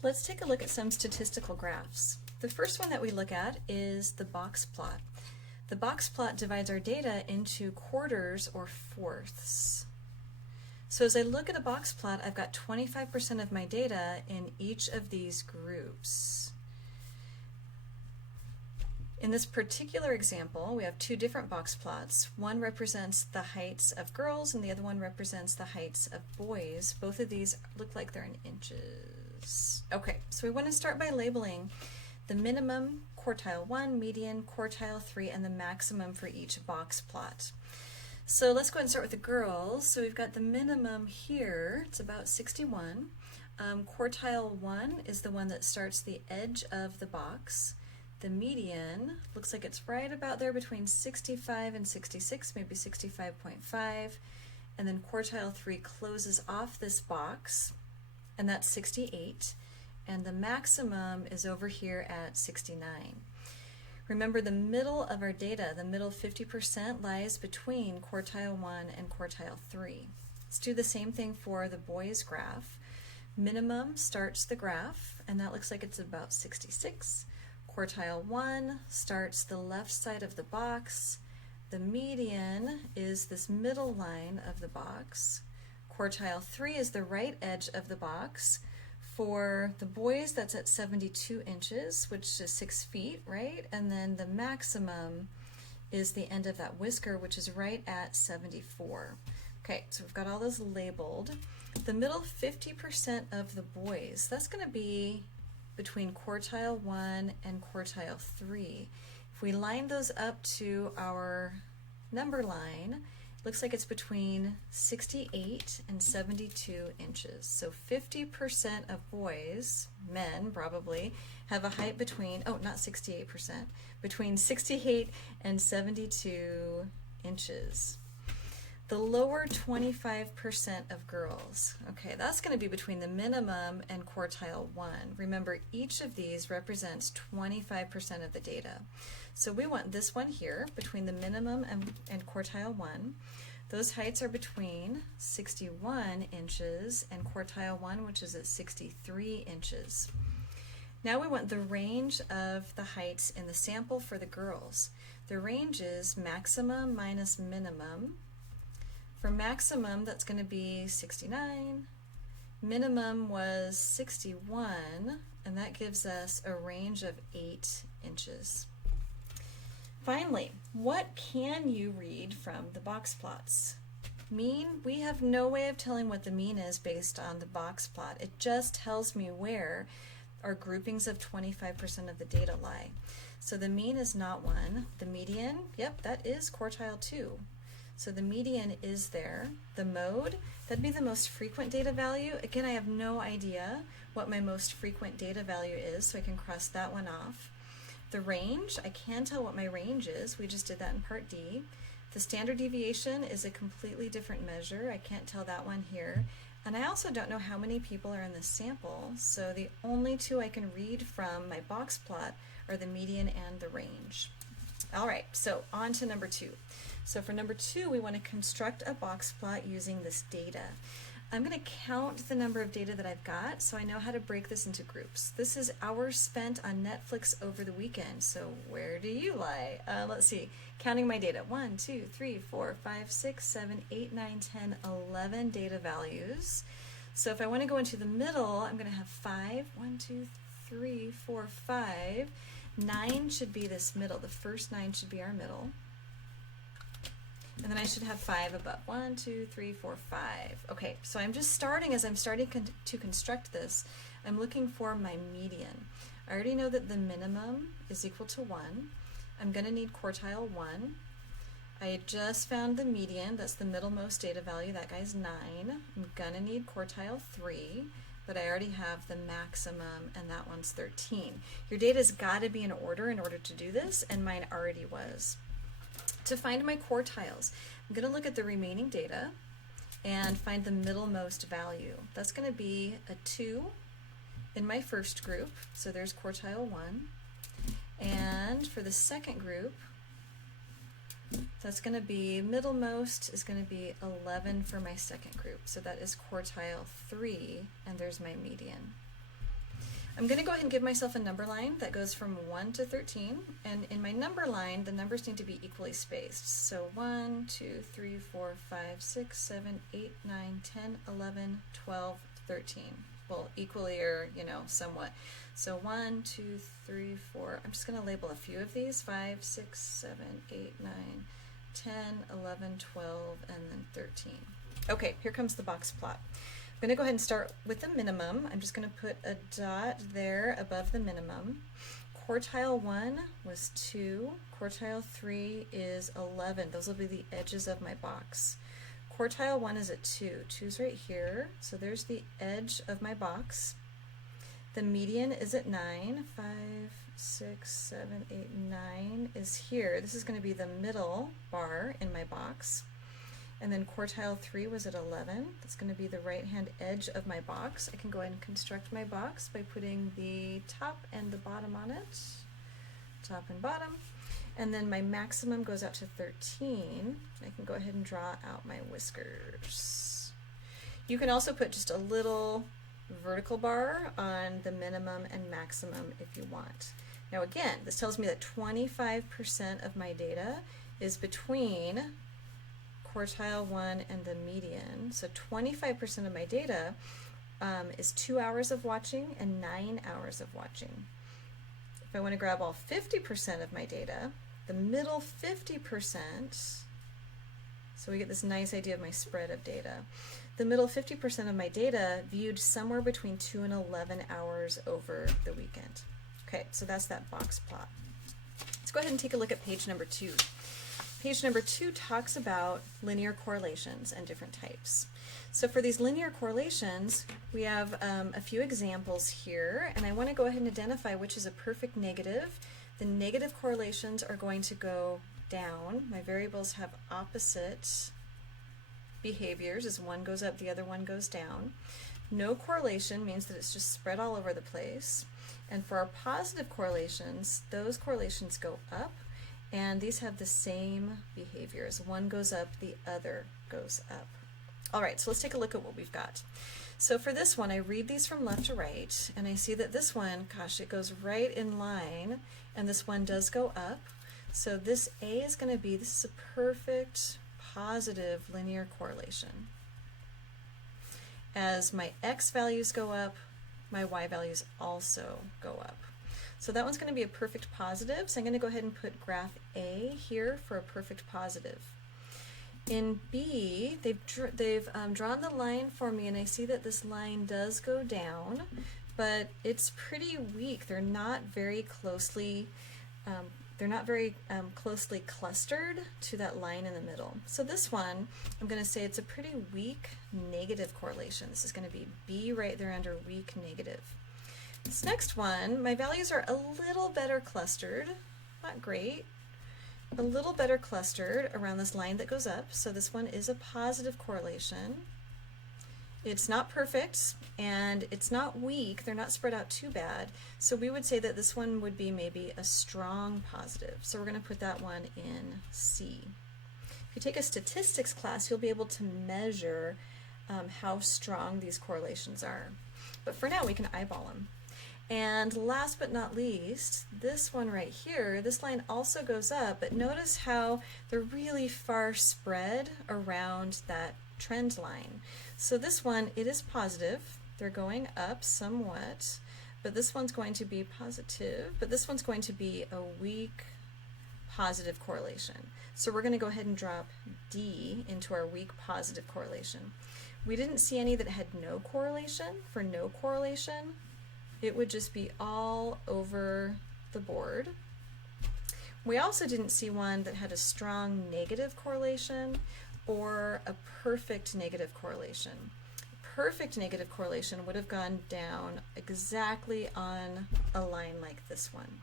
Let's take a look at some statistical graphs. The first one that we look at is the box plot. The box plot divides our data into quarters or fourths. So as I look at a box plot, I've got 25% of my data in each of these groups. In this particular example, we have two different box plots. One represents the heights of girls and the other one represents the heights of boys. Both of these look like they're in inches. Okay, so we want to start by labeling the minimum, quartile 1, median, quartile 3, and the maximum for each box plot. So let's go ahead and start with the girls. So we've got the minimum here, it's about 61. Quartile 1 is the one that starts the edge of the box. The median looks like it's right about there between 65 and 66, maybe 65.5. And then quartile 3 closes off this box, and that's 68. And the maximum is over here at 69. Remember, the middle of our data, the middle 50%, lies between quartile 1 and quartile 3. Let's do the same thing for the boys graph. Minimum starts the graph, and that looks like it's about 66. Quartile 1 starts the left side of the box. The median is this middle line of the box. Quartile 3 is the right edge of the box. For the boys, that's at 72 inches, which is 6 feet, right? And then the maximum is the end of that whisker, which is right at 74. Okay, so we've got all those labeled. The middle 50% of the boys, that's going to be between quartile 1 and quartile 3. If we line those up to our number line, looks like it's between 68 and 72 inches. So 50% of boys, men probably, have a height between, oh, not 68%, between 68 and 72 inches. The lower 25% of girls, okay, that's going to be between the minimum and quartile 1. Remember, each of these represents 25% of the data. So we want this one here, between the minimum and quartile 1. Those heights are between 61 inches and quartile 1, which is at 63 inches. Now we want the range of the heights in the sample for the girls. The range is maximum minus minimum. For maximum, that's going to be 69. Minimum was 61, and that gives us a range of 8 inches. Finally, what can you read from the box plots? Mean, we have no way of telling what the mean is based on the box plot. It just tells me where our groupings of 25% of the data lie. So the mean is not 1. The median, yep, that is quartile 2. So the median is there. The mode, that'd be the most frequent data value. Again, I have no idea what my most frequent data value is, so I can cross that one off. The range, I can tell what my range is. We just did that in part D. The standard deviation is a completely different measure. I can't tell that one here. And I also don't know how many people are in this sample, so the only two I can read from my box plot are the median and the range. All right, so on to number 2. So for number 2, we want to construct a box plot using this data. I'm going to count the number of data that I've got so I know how to break this into groups. This is hours spent on Netflix over the weekend, so where do you lie? Let's see, counting my data. 1, 2, 3, 4, 5, 6, 7, 8, 9, 10, 11 data values. So if I want to go into the middle, I'm going to have 5, 1, 2, 3, 4, 5. 9 should be this middle. The first 9 should be our middle. And then I should have 5 above. 1, 2, 3, 4, 5. Okay, so I'm just starting, as I'm starting to construct this, I'm looking for my median. I already know that the minimum is equal to 1. I'm going to need quartile 1. I just found the median, that's the middlemost data value, that guy's 9. I'm going to need quartile 3, but I already have the maximum, and that one's 13. Your data's got to be in order to do this, and mine already was. To find my quartiles, I'm going to look at the remaining data and find the middlemost value. That's going to be a 2 in my first group, so there's quartile 1. And for the second group, that's going to be, middlemost is going to be 11 for my second group, so that is quartile 3, and there's my median. I'm going to go ahead and give myself a number line that goes from 1 to 13, and in my number line, the numbers need to be equally spaced. So 1, 2, 3, 4, 5, 6, 7, 8, 9, 10, 11, 12, 13. Well, equally or, somewhat. So 1, 2, 3, 4, I'm just going to label a few of these, 5, 6, 7, 8, 9, 10, 11, 12, and then 13. Okay, here comes the box plot. I'm going to go ahead and start with the minimum. I'm just going to put a dot there above the minimum. Quartile 1 was 2. Quartile 3 is 11. Those will be the edges of my box. Quartile 1 is at 2. 2's right here. So there's the edge of my box. The median is at 9. 5, 6, 7, 8, 9 is here. This is going to be the middle bar in my box. And then quartile 3 was at 11. That's going to be the right-hand edge of my box. I can go ahead and construct my box by putting the top and the bottom on it. Top and bottom. And then my maximum goes out to 13. I can go ahead and draw out my whiskers. You can also put just a little vertical bar on the minimum and maximum if you want. Now again, this tells me that 25% of my data is between quartile 1 and the median. So 25% of my data is 2 hours of watching and 9 hours of watching. If I want to grab all 50% of my data, the middle 50%, so we get this nice idea of my spread of data. The middle 50% of my data viewed somewhere between 2 and 11 hours over the weekend. Okay, so that's that box plot. Let's go ahead and take a look at page number 2. Page number 2 talks about linear correlations and different types. So for these linear correlations, we have a few examples here, and I want to go ahead and identify which is a perfect negative. The negative correlations are going to go down. My variables have opposite behaviors. As one goes up, the other one goes down. No correlation means that it's just spread all over the place. And for our positive correlations, those correlations go up. And these have the same behaviors. One goes up, the other goes up. All right, so let's take a look at what we've got. So for this one, I read these from left to right, and I see that this one, gosh, it goes right in line, and this one does go up. So this A is going to be, this is a perfect positive linear correlation. As my X values go up, my Y values also go up. So that one's going to be a perfect positive, so I'm going to go ahead and put graph A here for a perfect positive. In B, they've drawn the line for me, and I see that this line does go down, but it's pretty weak. They're not very closely closely clustered to that line in the middle. So this one, I'm going to say it's a pretty weak negative correlation. This is going to be B right there under weak negative. This next one, my values are a little better clustered, not great, a little better clustered around this line that goes up. So this one is a positive correlation. It's not perfect and it's not weak. They're not spread out too bad. So we would say that this one would be maybe a strong positive. So we're going to put that one in C. If you take a statistics class, you'll be able to measure how strong these correlations are. But for now, we can eyeball them. And last but not least, this one right here, this line also goes up, but notice how they're really far spread around that trend line. So this one, it is positive. They're going up somewhat, but this one's going to be positive, but this one's going to be a weak positive correlation. So we're going to go ahead and drop D into our weak positive correlation. We didn't see any that had no correlation. For no correlation, it would just be all over the board. We also didn't see one that had a strong negative correlation or a perfect negative correlation. Perfect negative correlation would have gone down exactly on a line like this one.